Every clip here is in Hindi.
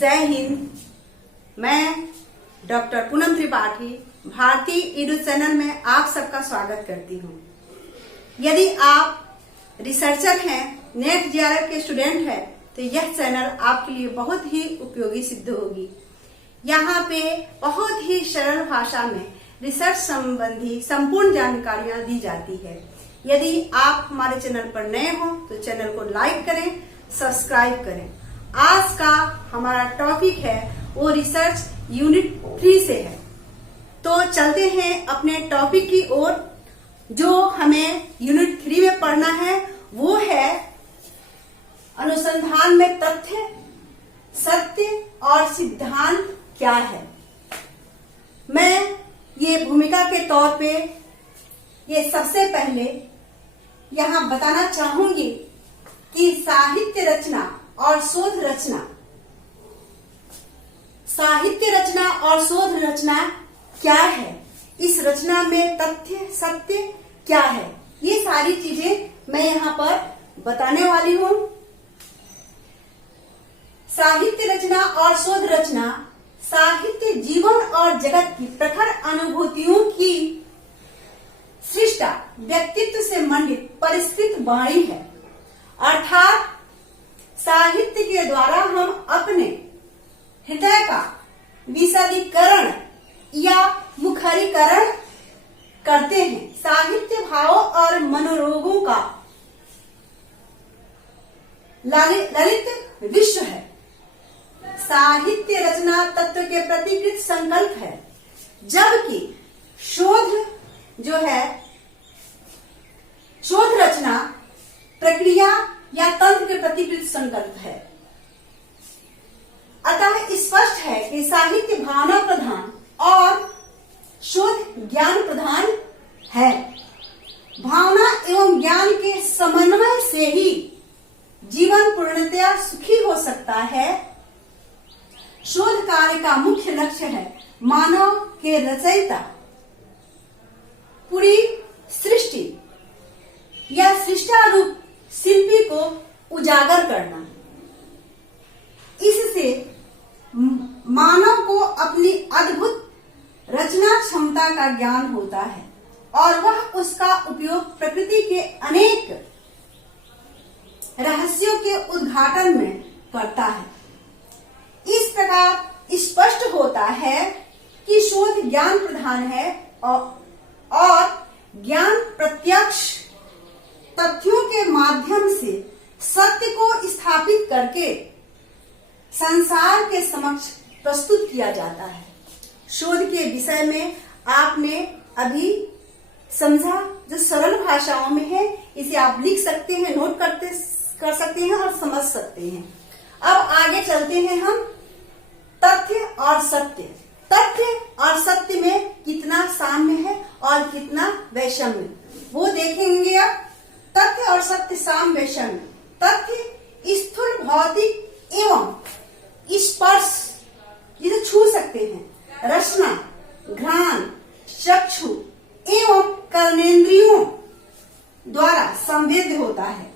जय हिंद। मैं doctor Poonam Tripathi Bharati edu channel में आप सबका स्वागत करती हूँ। यदि आप रिसर्चर हैं, नेट जेआरएफ के स्टूडेंट हैं, तो यह चैनल आपके लिए बहुत ही उपयोगी सिद्ध होगी। यहाँ पे बहुत ही सरल भाषा में रिसर्च संबंधी संपूर्ण जानकारियाँ दी जाती है। यदि आप हमारे चैनल पर नए हो तो चैनल को लाइक करें, सब्सक्राइब करें। आज का हमारा टॉपिक है वो रिसर्च यूनिट 3 से है। तो चलते हैं अपने टॉपिक की ओर। जो हमें यूनिट 3 में पढ़ना है वो है अनुसंधान में तथ्य, सत्य और सिद्धांत क्या है। मैं ये भूमिका के तौर पे ये सबसे पहले यहाँ बताना चाहूंगी कि साहित्य रचना और शोध रचना, साहित्य रचना और शोध रचना क्या है, इस रचना में तथ्य सत्य क्या है, ये सारी चीजें मैं यहाँ पर बताने वाली हूँ। साहित्य रचना और शोध रचना साहित्य जीवन और जगत की प्रखर अनुभूतियों की सृष्टा व्यक्तित्व से मंडित परिष्कृत वाणी है। अर्थात साहित्य के द्वारा हम अपने हृदय का विशदीकरण या मुखरीकरण करते हैं। साहित्य भावों और मनोरोगों का ललित विश्व है। साहित्य रचना तत्व के प्रतिकृत संकल्प है, जबकि शोध जो है, शोध रचना प्रक्रिया या तंत्र के प्रतिकृत संकल्प है। अतः स्पष्ट है कि साहित्य भावना प्रधान और शोध ज्ञान प्रधान है। भावना एवं ज्ञान के समन्वय से ही जीवन पूर्णतया सुखी हो सकता है। शोध कार्य का मुख्य लक्ष्य है मानव के रचयिता पूरी सृष्टि या सृष्टारूप शिल्पी को उजागर करना। इससे मानव को अपनी अद्भुत रचना क्षमता का ज्ञान होता है और वह उसका उपयोग प्रकृति के अनेक रहस्यों के उद्घाटन में करता है। इस प्रकार स्पष्ट होता है कि शोध ज्ञान प्रधान है और ज्ञान प्रत्यक्ष तथ्यों के माध्यम से सत्य को स्थापित करके संसार के समक्ष प्रस्तुत किया जाता है। शोध के विषय में आपने अभी समझा, जो सरल भाषाओं में है, इसे आप लिख सकते हैं, नोट कर सकते हैं और समझ सकते हैं। अब आगे चलते हैं हम तथ्य और सत्य। तथ्य और सत्य में कितना साम्य है और कितना वैषम्य, वो देखेंगे। अब तथ्य और सत्य साम्य वैषम्य। तथ्य स्थूल भौतिक एवं स्पर्श, जिसे छू सकते हैं, रचना, घ्राण, चक्षु एवं कर्मेंद्रियों द्वारा संवेद्य होता है।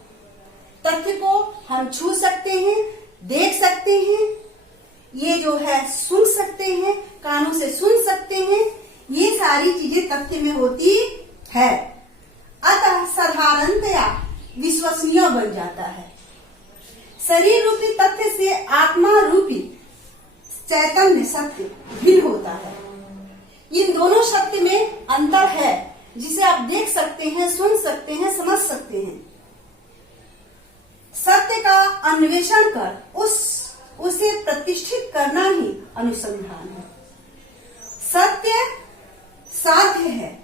तथ्य को हम छू सकते हैं, देख सकते हैं, ये जो है सुन सकते हैं, कानों से सुन सकते हैं, ये सारी चीजें तथ्य में होती है। अतः साधारणतया विश्वसनीय बन जाता है। शरीर रूपी तथ्य से आत्मा रूपी चैतन्य सत्य भिन्न होता है। इन दोनों सत्य में अंतर है, जिसे आप देख सकते हैं, सुन सकते हैं, समझ सकते हैं। सत्य का अन्वेषण कर उसे प्रतिष्ठित करना ही अनुसंधान है। सत्य साध्य है।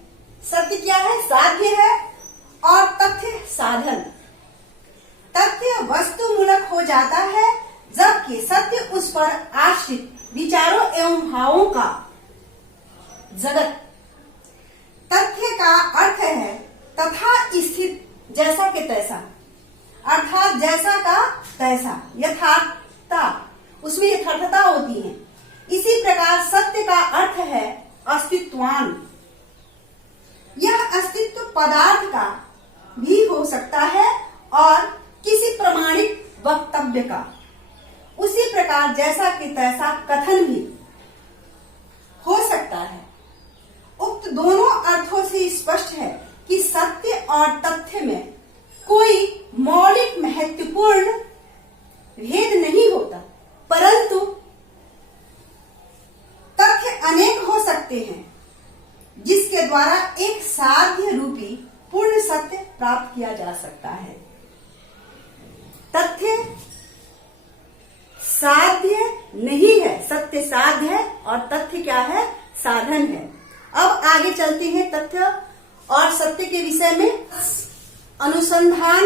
सत्य क्या है? साध्य है। और तथ्य साधन। तथ्य वस्तु मूलक हो जाता है, जबकि सत्य उस पर आश्रित विचारों एवं भावों का जगत। तथ्य का अर्थ है तथा स्थित, जैसा के तैसा, अर्थात जैसा का तैसा, यथार्थता, उसमें यथार्थता होती है। इसी प्रकार सत्य का अर्थ है अस्तित्वान। यह अस्तित्व पदार्थ का भी हो सकता है और किसी प्रमाणिक वक्तव्य का। उसी प्रकार जैसा कि तैसा कथन भी हो सकता है। उक्त दोनों अर्थों से स्पष्ट है कि सत्य और तथ्य में कोई मौलिक महत्वपूर्ण भेद नहीं होता, परंतु तथ्य अनेक हो सकते हैं जिसके द्वारा एक साध्य रूपी पूर्ण सत्य प्राप्त किया जा सकता है। तथ्य साध्य नहीं है, सत्य साध्य है और तथ्य क्या है? साधन है। अब आगे चलते हैं तथ्य और सत्य के विषय में। अनुसंधान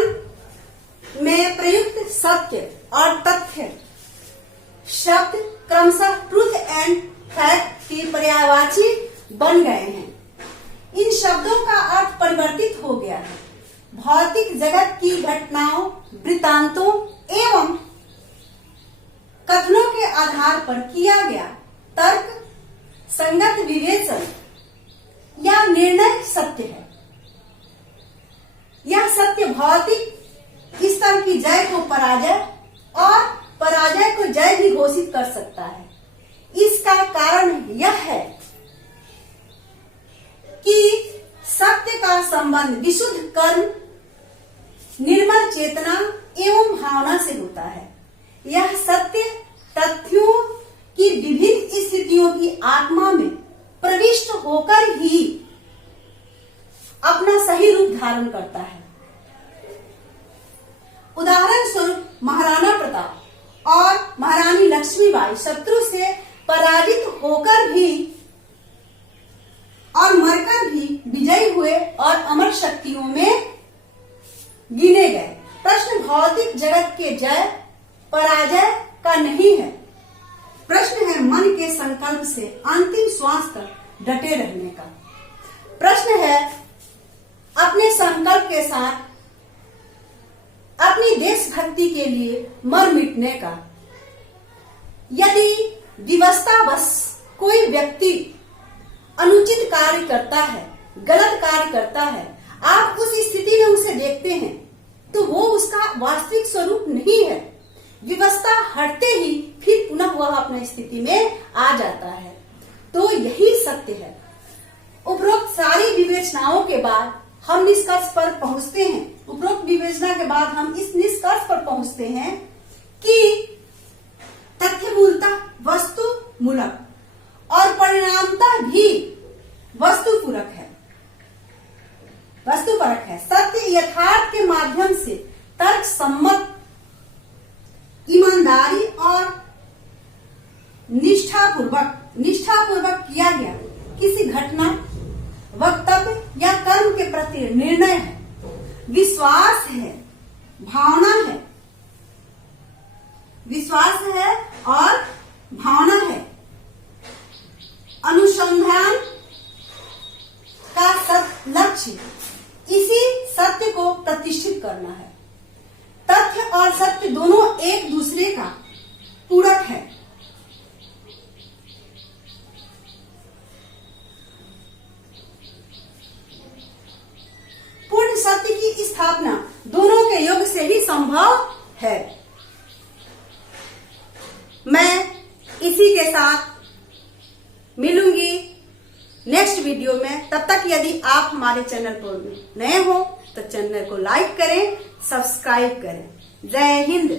में प्रयुक्त सत्य और तथ्य शब्द क्रमशः ट्रूथ एंड फैक्ट के पर्यायवाची बन गए हैं। इन शब्दों का अर्थ परिवर्तित हो गया है। भौतिक जगत की घटनाओं, वृत्तांतों एवं कथनों के आधार पर किया गया तर्क संगत विवेचन या निर्णय सत्य है। यह सत्य भौतिक स्तर की जय को पराजय और पराजय को जय भी घोषित कर सकता है। इसका कारण यह है कि सत्य का संबंध विशुद्ध कर्म, निर्मल चेतना एवं भावना से होता है। यह सत्य तथ्यों की विभिन्न स्थितियों की आत्मा में प्रविष्ट होकर ही अपना सही रूप धारण करता है। उदाहरण स्वरूप महाराणा प्रताप और महारानी लक्ष्मीबाई शत्रु से पराजित होकर भी और मरकर भी विजयी हुए और अमर शक्तियों में गिने गए। प्रश्न भौतिक जगत के जय पराजय का नहीं है, प्रश्न है मन के संकल्प से अंतिम श्वास तक डटे रहने का। प्रश्न है अपने संकल्प के साथ अपनी देशभक्ति के लिए मर मिटने का। यदि विवशतावश कोई व्यक्ति अनुचित कार्य करता है, गलत कार्य करता है, आप उस स्थिति में उसे देखते हैं तो वो उसका वास्तविक स्वरूप नहीं है। विवशता हटते ही फिर पुनः वह अपनी स्थिति में आ जाता है। तो यही सत्य है। उपरोक्त सारी विवेचनाओं के बाद हम निष्कर्ष पर पहुंचते हैं। उपरोक्त विवेचना के बाद हम इस निष्कर्ष पर पहुंचते हैं कि तथ्य मूलतः वस्तु मूलक और परिणामतः भी वस्तुपूरक है, वस्तुपरक है। सत्य यथार्थ के माध्यम से तर्क सम्मत, ईमानदारी और निष्ठापूर्वक किया गया किसी घटना, वक्तव्य या कर्म के प्रति निर्णय है, विश्वास है, भावना है, विश्वास है और भावना है। अनुसंधान का लक्ष्य इसी सत्य को प्रतिष्ठित करना है। तथ्य और सत्य दोनों एक दूसरे का पूरक है। पूर्ण सत्य की स्थापना दोनों के योग से ही संभव है। मैं इसी के साथ मिलूंगी नेक्स्ट वीडियो में। तब तक यदि आप हमारे चैनल पर नए हो तो चैनल को लाइक करें, सब्सक्राइब करें। जय हिंद।